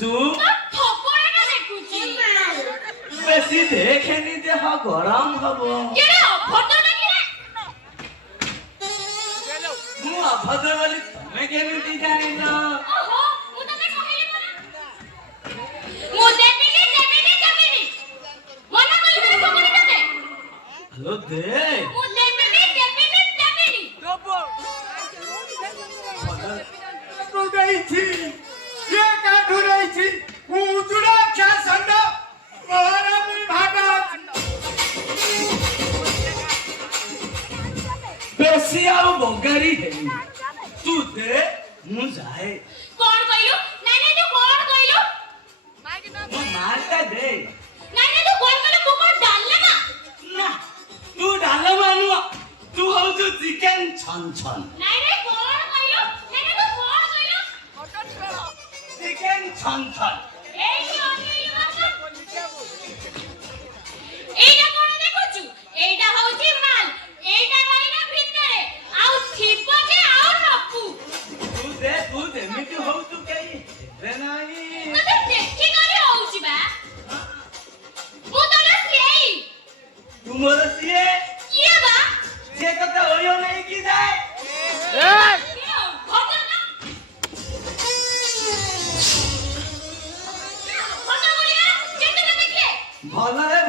ଦେଖୁଛୁ ବେଶୀ ଦେଖେନି ଦେହ ଗରମ ହବ। ମୁଁ ଅଭଦ୍ର ବୋଲି ତମେ କେମିତି ଜାଣିଲ? ହ୍ୟାଲୋ ଦେ बेसी आउ बंगारी है तू दे मु जाए कौन कहलु नहीं नहीं तू कौन कहलु मु मारता दे नहीं नहीं तू कौन कहलु तू कौन डालले ना ना तू डाल मानु तू हो जो चिकन छन छन नहीं नहीं कौन कहलु नहीं नहीं तू कौन कहलु चिकन छन छन एई एइटा कोन देखुछु एइटा होची माल एइटा मालिना भितरे आउ थिपो जे आउ नपु तू दे मिटू हो तू कई रे नाही तते देखि करी होउची बा मु तो ना सेई तू मोर सिए किए बा जे कता होयो नहीं की जाए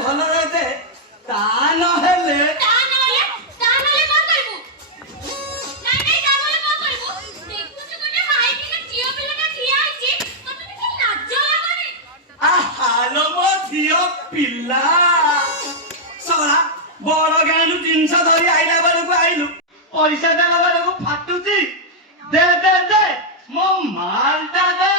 भलरे दे ता न हेले कोन करबु नहीं नहीं ता कोन करबु देखुछु कोने हाई के जियो पिलटा ठिया आइछि तते के लाज लागनी आ हालो मो धियो पिल्ला सगळा बड़ गानु जिंस धरी आइला बेले को आइलु पैसा देला बेले को फाटुची दे दे दे मो मालटा दे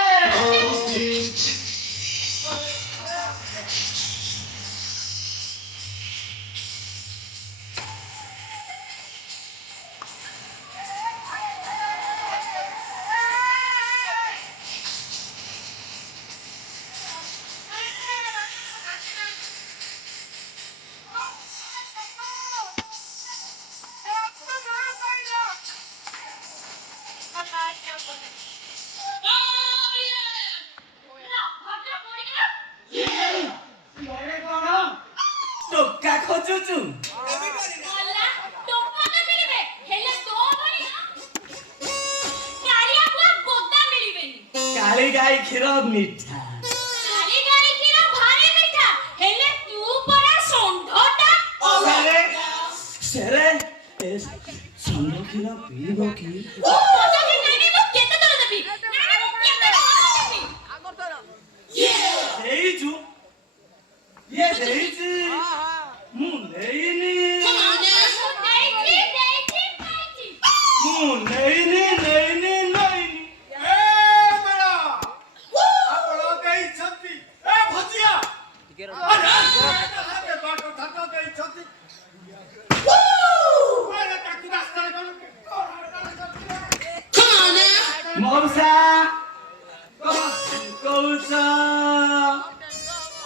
टोका खोजुचु अल्ला टोका तो मिलबे हेले तो भरी ना कालिया बुआ गोदा मिलबेनी काली गाय खीर मीठा काली गाई कीरा भारी मीठा हेले तू परा सोंढोटा सेरे संडो खीर पीबो की ओ पता कि नहीं नहीं मु केते तोर देबी नहीं नहीं मु केते तोर देबी आगो तोर देइचु ये देइची मु नेइनी मु नेइनी नेइनी नेइनी ए बड़ा आपलो देई छती ए भजिया अरे हाते बाटो धक्का देई छती ओरे ताकि रास्ता मौसा कौच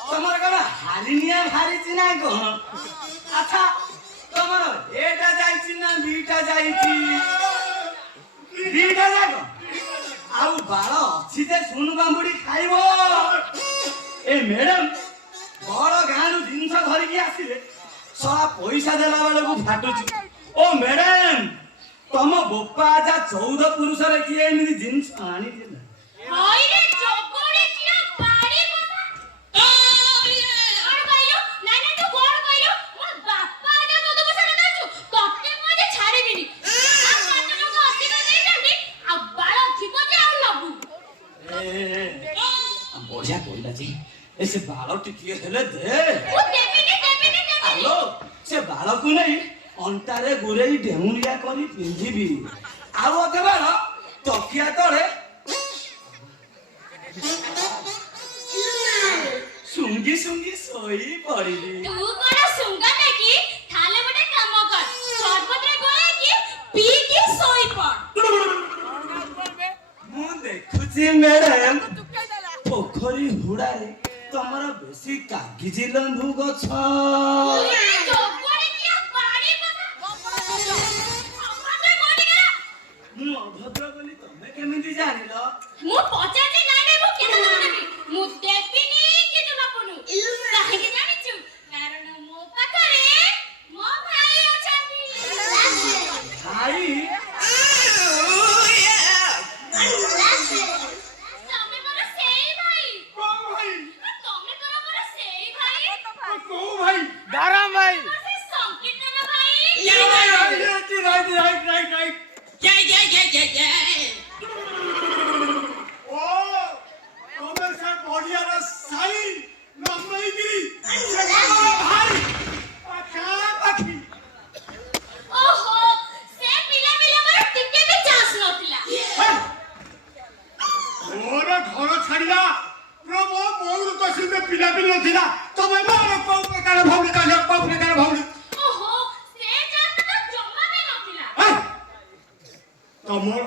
तमर कण हारिनिया हारिची ना कोन अच्छा तमर एटा जाईची ना बीटा जाईची बीटा जागो आउ बाळ अछि जे सुन बांबुडी खाइबो ए मैडम बड़ गानु जिंस धरि की आसीले सला पैसा देला बेले को फाटुची ओ मैडम तम बोपा जा 14 पुरुष रे की एमिति जिंस आनी देला हाय रे जोगोड़े किया बाड़ी बता और कहलो नहीं नहीं तू कोन कहलो मोर बापा जा तो बसा दाचु तते मजे छाड़ीबिनी आ पांच लोग अधिक देई जांदी आ बाळ थिको जे आ लबु बढ़िया कहला जी ऐसे बाल टिकिए हेले दे ओ देबिनी आलो से बाल को नहीं अंटारे गुरेई डेमुरिया करी पिंजीबी आउ अते बाल तकिया तळे सुंगी सुंगी सोई पड़िली तू कोन सुंगा देखी थाले बटे काम कर सरबत रे गोले की पी की सोई पड़ मु देखुची मैडम पोखरी हुड़ारे तमरा बेसी कागिजी लंबू गछ जोगोड़े किया बाड़ी बता मु अभद्र बोली तमे केमिति जानिलो मु पचाजी नहीं नहीं मु केते देबी ମୋର ଘର ଛାଡ଼ିଲା ମୋ ବୋଉର ତ ସିଏ ପିଲାପିଲି ନଥିଲା ତମେ ମୋର କୋଉ ପ୍ରକାର ଭଉଣୀ କହିଲ କୋଉ ପ୍ରକାର ଭଉଣୀ ଓହୋ ସେ ଚାଷ ତ ଜମା ବି ନଥିଲା ତମର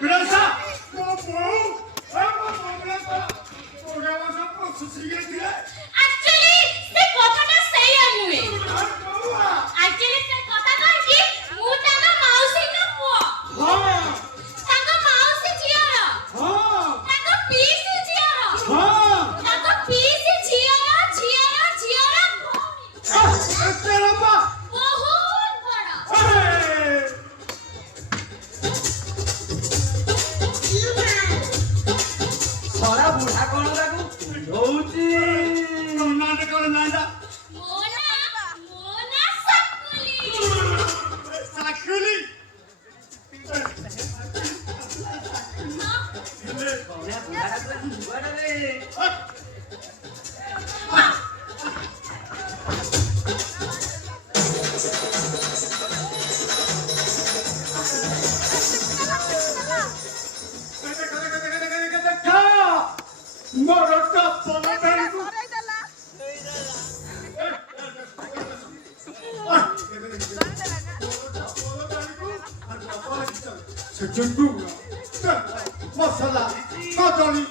Brasa, ମୋ ବୋଉ Actually, ସେ କଥାଟା ସେଇଆ ନୁହେଁ। Actually, ସେ କଥା କଣ କି ମୁଁ ତାଙ୍କ ମାଉସୀଙ୍କ ପୁଅ। ତାଙ୍କ ମାଉସୀ ଝିଅର। ତାଙ୍କ ପିଇସି ଝିଅର। ତାଙ୍କ ପିଇସି ଝିଅର ଝିଅର ଝିଅର ଭଉଣୀ। ବହୁତ ବଡ଼। ଶଳା ବୁଢା କଣ ତାକୁ ଦଉଛି କଣ ନାଁଟା ମୋ ନାଁ ସାକୁଲି। ସାକୁଲି ବୁଢା ବୁଢାଟାକୁ ଯୁଆଡ଼ରେ ମୋର ଟପଲ ଧରିବୁ ମସଲା କଦଳୀ